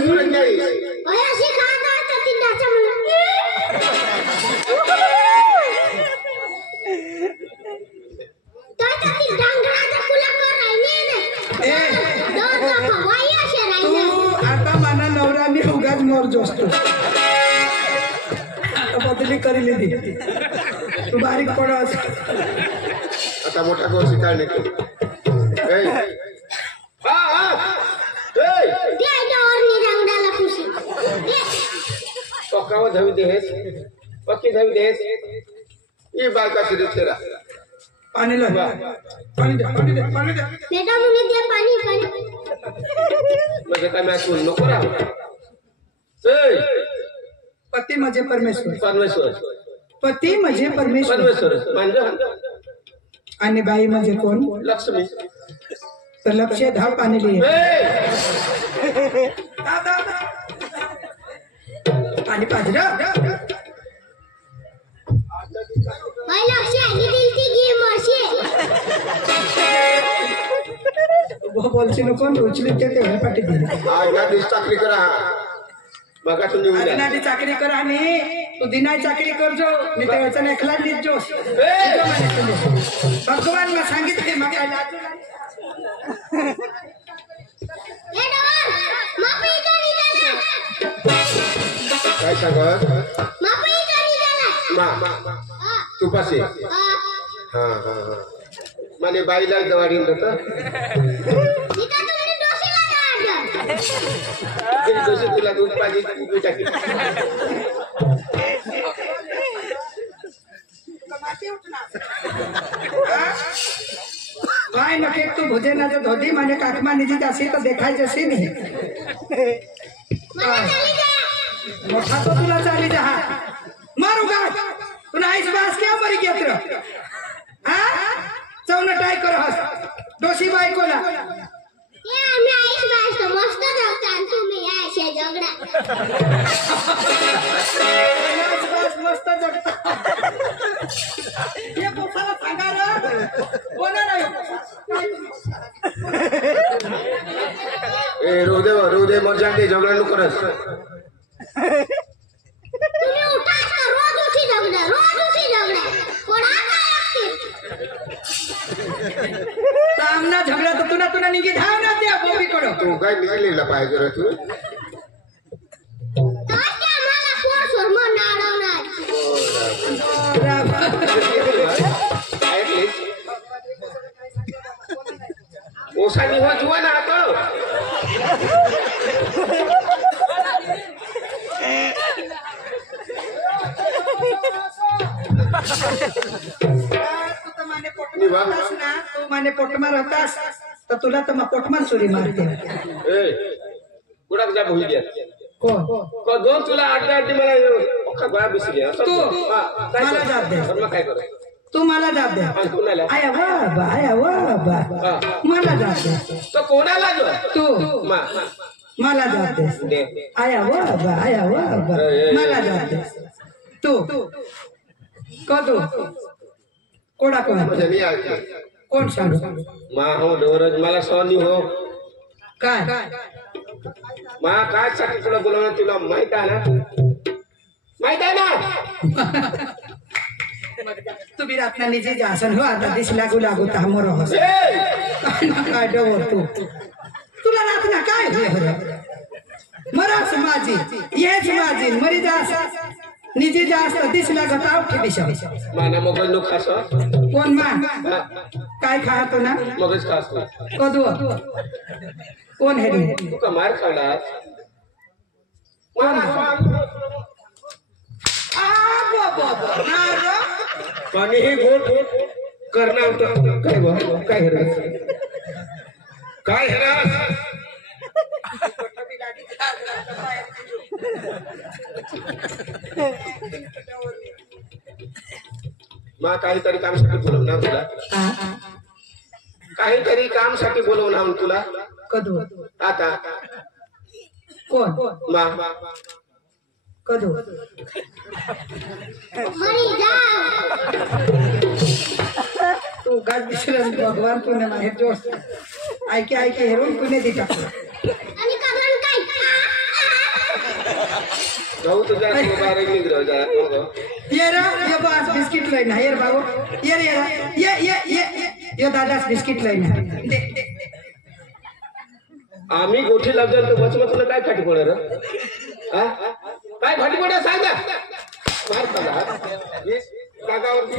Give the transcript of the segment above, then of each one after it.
सुरंजाई अशी खाता तिंडाच्या म्हणून तो ती डांगराचा फुला करायने ना दोन वाई असे राहिले तू आता मला नवराने उगाच मोर जोसतो आता बदली करेल ती तू बारीक पडो आता मोठा कोण शिकायला नाही हा हा दे और निरंगडाला खुशी दे पक्काव धावी देस पक्की धावी देस ये बालका सिद्ध तेरा पाणी ला पाणी दे पाणी दे पाणी दे बेटा मुझे दे पानी पानी म्हणजे काय मॅच बोल नको रा पती म्हणजे परमेश्वर परमेश्वर पती म्हणजे परमेश्वर परमेश्वर म्हणजे आणि बाई म्हणजे कोण लक्ष्मी तर लक्ष धा पाणी लिहि पाणी पाहिजे भाई लक्ष्य ही दिलती की मशी वो बोलची नको उचली ते पाठी दिली आज या दिवस चाकरी करा बघा तुम्ही उद्या दिनाची चाकरी कर आणि तू दिनाची चाकरी करजो मी त्याचा नेखला लिहिजो भगवान मला सांगितले मग ए डवर मापी करी झाला काय सांगत मापी करी झाला मा तू पासे हा हा हा माने बाईला दवाडी होत इथं तुम्ही डोशीला काढलं जसे तुला दूध पाहिजे तू टाकी काय नके तू भुजे ना जो धोती माझ्या काकमा निजी जाशी तर देखायची अशी नाही मला चाली जा मोठा तो तुला चाली जा मारू का तुला आईस बास क्या मरी घेत हा चौन टाय कर हस दोषी बायकोला ये आम्ही आईश बास तो मस्त धावता आणि तुम्ही असे झगडा आईस बास मस्त जगता हे पोसाला सांगा रे कोणा नाही ए रोदे मर जाते झगडा नको करस तुम्ही उठा रोज उठी झगडा कोणा काय सामना झगडा तर तुला निघी धाव ना त्या बोबी कडो तू काय निघालेला पाहिजे रे तू तात्या मला फोर्स वर मन नाडवणार ओसानी हो जुवा ना आता तू माने पोटमा राहतास तर तुला तर मग पोटमान सुरी मारते कुणाक जा भूल द्या कोण दोन तुला आठ मला अख्खा गोळा बिसली तू मला जाब दे काय कर तू मला जाब दे कोणाला आया वा मला जाब दे तो कोणाला जो तू मला जाब दे आया वा मला जाब दे तू कदू कोणा कोण सांगू मा हो डोरज मला सॉनी हो काय मा काय साठी तुला बोलवणार तुला माहित आहे ना तुम्ही रातना निजे जासन हो आता दिस लागू तामोर हो काय डवर तू तुला रातना काय मरास माझी येच माझी मरी जास निजे जास्त दिस लागत आउट दिशा माना मगज नो खास कोण मान काय खातो ना मगज खास कदू कोण हे तू का मार खाणार पाणी हे गोड करणार होतं काय हेरास मा काहीतरी कामसाठी बोलवणार तुला काहीतरी कामसाठी बोलवणार तुला कदू आता कोण मा कदू मरी जा तू गाज दिसलं भगवान पुणे माहेर जोश ऐके हेरून पुणे दिटा आणि कारण काय जाऊ तुझ्या बाहेर निघलो जा ये रा ये बस बिस्किट लईना ये रे बाबू ये रे ये दादाच बिस्किट लईना आम्ही गोठी लागल तर बचमत तुला काय फाटी पडे रे हा काय फाटी पडे सांग ना मार पडा कागावरती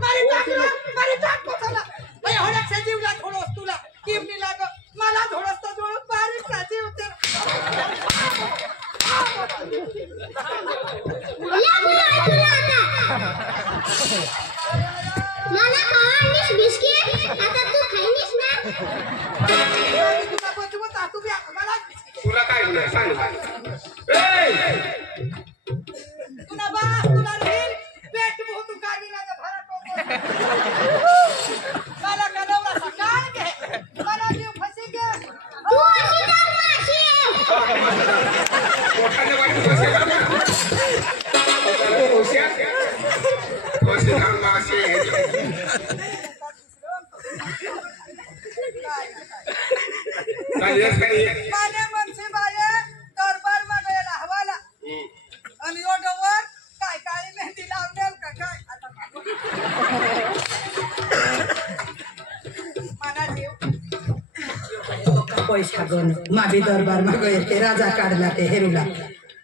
मारी टाक पोचला ए होडक सजीवला थोडस तुला किमनी लाग मला थोडस जोड पारी साची होते मला खावानीस बिस्किट आता तू खाईनीस ना तुला बचवत तू बी मला तुला काय नाही सांग ए तुला बा तुला रील पेट बहुत गाडी लाग भरा मला कलवला सकाळ घे मला जीव फसी गे तू अशी कर माशी मोठाने वाटू बसेल होशियार काम मासे काय माने मनसे बाये दरबार मा गेला हवाला आणि ओडवर काय काळी मेहंदी लावलेल का काय आता मना जीव पैसा गन माबी दरबार मा गए ते राजा काढला ते हेरुला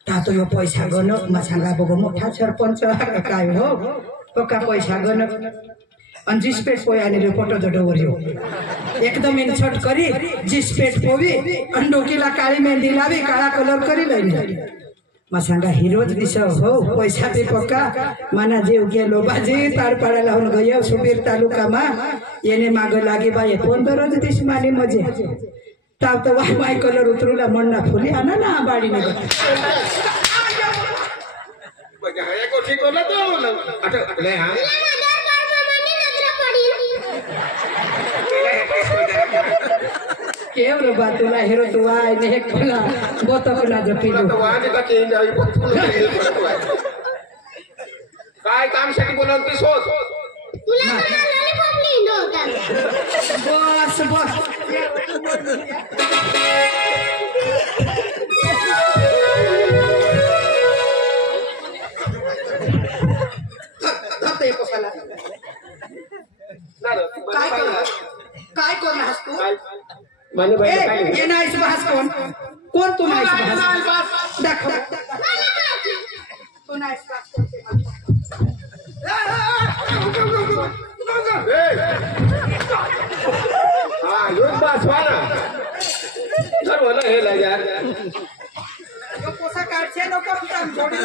तातो यो पैसा गन मा सांगा बगो मोठा सरपंच काय हो पक्का पैसा गन आणि जिसपेट पोय आणि फोटो दडवर यो एकदम इनछट करी जिसपेट पोवी आणि डोकीला काळी मेहंदी लावी काळा कलर करी लईने मा सांगा हिरोज दिस हो पैसा पे पक्का माना जीव गेलो बाजी तारपाडा लावून गयो सुबीर तालुकामा येणे माग लागे बाये 15 दिस माने मजे ताव तर वाय कलर उतरूला मण्णा फुली आना ना बाडीने बजा गोठी कोला तो अटकले हा केवळ बातुला हेरो तू आय ने एक फुला बोतकला जपिलो तो वाणी का चेंज आई काय काम साठी बोलवते सोच तुला लॉलीपॉप लिहिलं होतं बस बस धरते पोसाला काय करणार तू माने बाई काय ये नाईस बहास कोण तू नाईस बहास दाखव तू नाईस बहास हा योच बास वाला तर वाला हे लाग यार यो पोसा काढचे लोक काम जोडी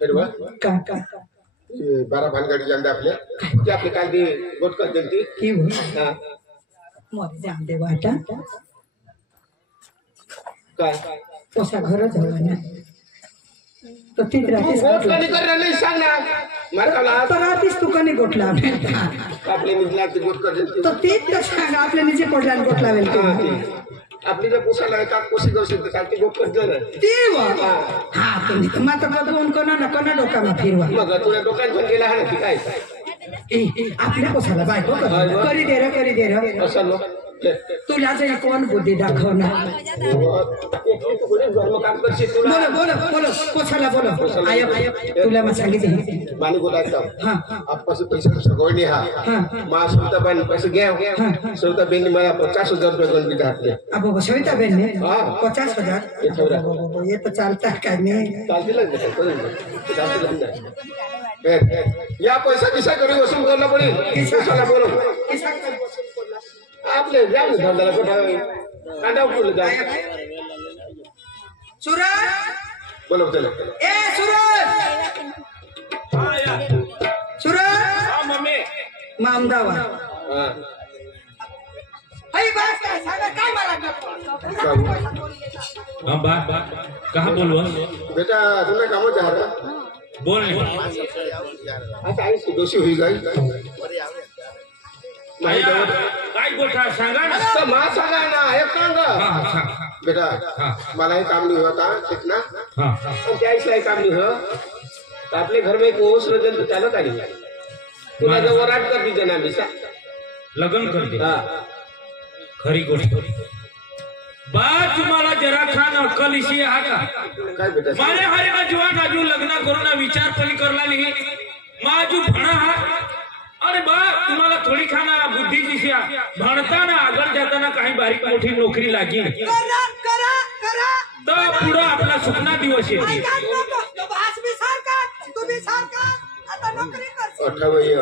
करवा का बारा भानगडी जांदा आपल्या ते आपले काय ते गोट कर देते की हो हा मोरे जाम दे वाटा काय पोसा घर जावा ना तो तीत राहतेस गोट कधी करणार नाही सांग ना मारकाला तर राहतेस तू कधी गोठला आपले निघला ते गोट कर देते तो तीत तर सांग आपल्या निजे पडला गोठला वेल आपली जर पोसाला का कोशी जाऊ शकते काय ते गोट कर दे ते हा तुम्ही तर माता बदवून कोणा डोकामा फिरवा मग तुला डोक्यात पण गेला हा ना काय आपल्या पोसाला बायको करी दे र असं तुला जे कोण बुद्धी दाखवणार काम करशील तुला बोलो पोसाला बोलो आय तुला मग सांगितले मानी बोलायचं हा आपस पैसे सगळणी हा मा सुलता बन पैसे घ्या सुलता बेन मला 50,000 रुपये गण घातले अब सविता बेन ने 50,000 ये तो चालता काय नाही या पैसा किसा करी वसूल करना पडेल किसाला बोलो आपले जाम धंदा कुठं कांदा उडलं जा सूरज बोलो चला ए सूरज सूरज मम्मी मामदावा हां हई बात काय सांगा काय मला हाँ बात कहाँ बोलो बेटा तुम्हें काम जा रहा बोल आता आई दोषी हुई गई नाही काय गोठा सांगा ना तर मा सांगा ना एक सांग बेटा मला हे काम नहीं होता ठीक ना और क्या इसलिए काम नहीं हो तो अपने घर में एक ओस रजन तो चालत आली तुला जर वराट कर दीजिए ना बिसा लगन कर दे हाँ खरी गोष्ट बा तुम्हाला जरा खान अक्कल इशी हा का काय बेटा माने हरे का जुआ नाजू लग्न करून विचार पली करला नाही माजू भणा हा अरे बा तुम्हाला थोडी खाना बुद्धीची शिया भणताना आगळ जाताना काही बारीक मोठी नोकरी लागी करा करा करा तर पुढं आपला सुपना दिवस येते ऐका नको तो भास बी सारखा तुम्ही सारखा आता नोकरी कर अठवय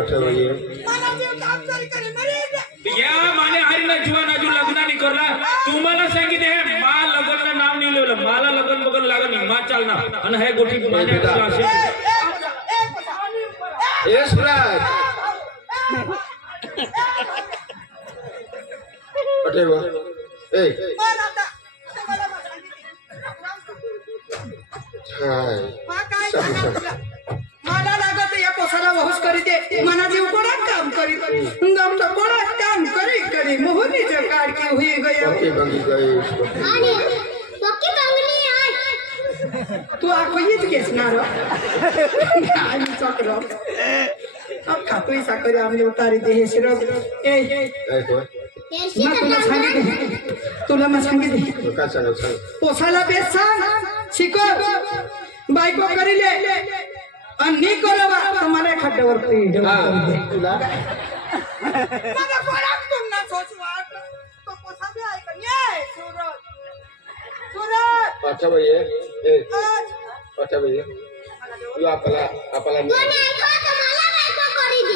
मला जे काम तरी करी मरे या माने हरीला जुआ नाजू लग्न नाही करला तुम्हाला सांगितले हे मा लग्न नाव निवलं मला लग्न बघन लागत नाही मा चालणार आणि हे गोष्टी माने ए सुराज अठव ए हाय मला लागत या कोसाला वहूस करीते मना जीव कोणा काम करीत दम तो कोणा काम करी मोहनीचे काढकी हुई गया ओके बंगी गए आणि पक्की बांगणी आहे तू आखोईच घेसणार आणि चक्र अब खातोय साखर आमले उतारी दे हे शिरक ए काय कोण येशी मग तुला सांगितले तुला मग सांगितले काय सांग पोसाला बेस सांग शिको बायको करीले आणि करवा तुम्हाला खड्ड्यावर पीठ हा तुला मला कोणाक तुमना सोचवा तो पोसा बी ऐक नाही सुरत अठवय ए अठवय तू आपला कोणी ऐकलं तर मला बायको करी दे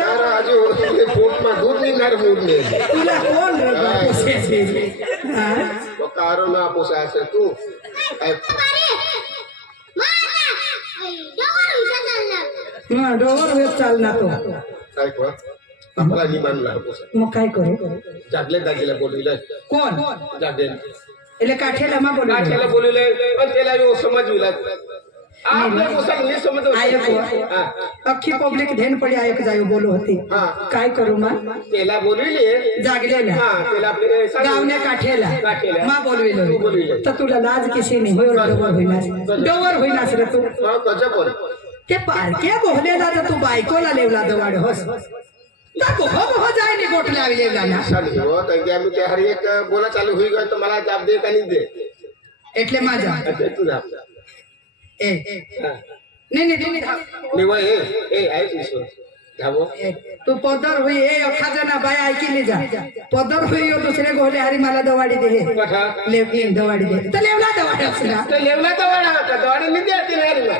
यार आजू पोटમાં दूध निघणार मूडने तुला कोण रे पोसायचे तो कारो ना पोसायचं तू काय डोवर वेळ चालना तो काय कोण आपला निमानला पोसा मग काय करू जागले दागीला बोलविलं कोण जागले એટલે કાઠેલા માં બોલો त्याला बोलविलं पण त्याला यो समजविला आपल्या पोसा नाही समज अख्खी पब्लिक धेन पडी ऐक जायो बोलो होती हा. काय करू मा त्याला बोलविले जागलेल्या हा त्याला आपले गावने काठेला काठेला. मा बोलविलो तू बोलविलं. तर तुला लाज किशी नाही होय डोवर होईनास डोवर होईनास रे तू कसं बोल ते पारक्या बोहलेला तर तू बायकोला लेवला दवाड होस ताको हो जाय नि गोट लावी लेवला ना चालू हो तर की आम्ही हर एक बोला चालू होई गयो तर मला जाब दे का नाही दे એટલે माझा अच्छा तुझा ए नाही नाही तुम्ही मी वय ए ऐक ईश्वर धावो तू पदर होई ए अखाजना बाय ऐकिली जा पदर होई दुसरे गोले हरी मला दवाडी दे कथा लेवली दवाडी दे तर लेवला दवाडी असला तर लेवला तर वाडा होता दवाडी मी देते नाही रे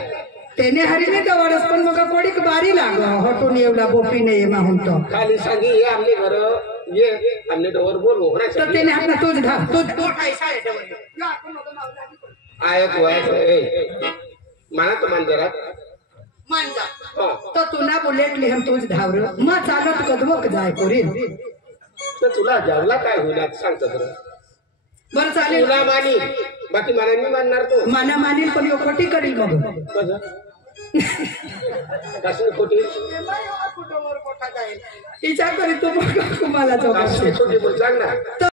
तेने हरीने दवाडस पण मग कोडीक बारी लाग हटून एवढा बोपी नाही मा म्हणतो खाली सांगी ये आमने घर ये आमने डोर बोल ओकरा तर तेने हात तोच धा तो आय तो ए माना तो मान जरा मानजा हा तो तुला बुलेट लिहम तोच धावर मग चालत कदवक जाय पोरी तर तुला जावला काय होईल सांगतो तर बरं चालेल तुला मानी बाकी मला नाही मानणार तो माना मानील पण यो खोटी करील मग कसं कसं खोटी विचार करी तू मला कसं खोटी बोल सांग ना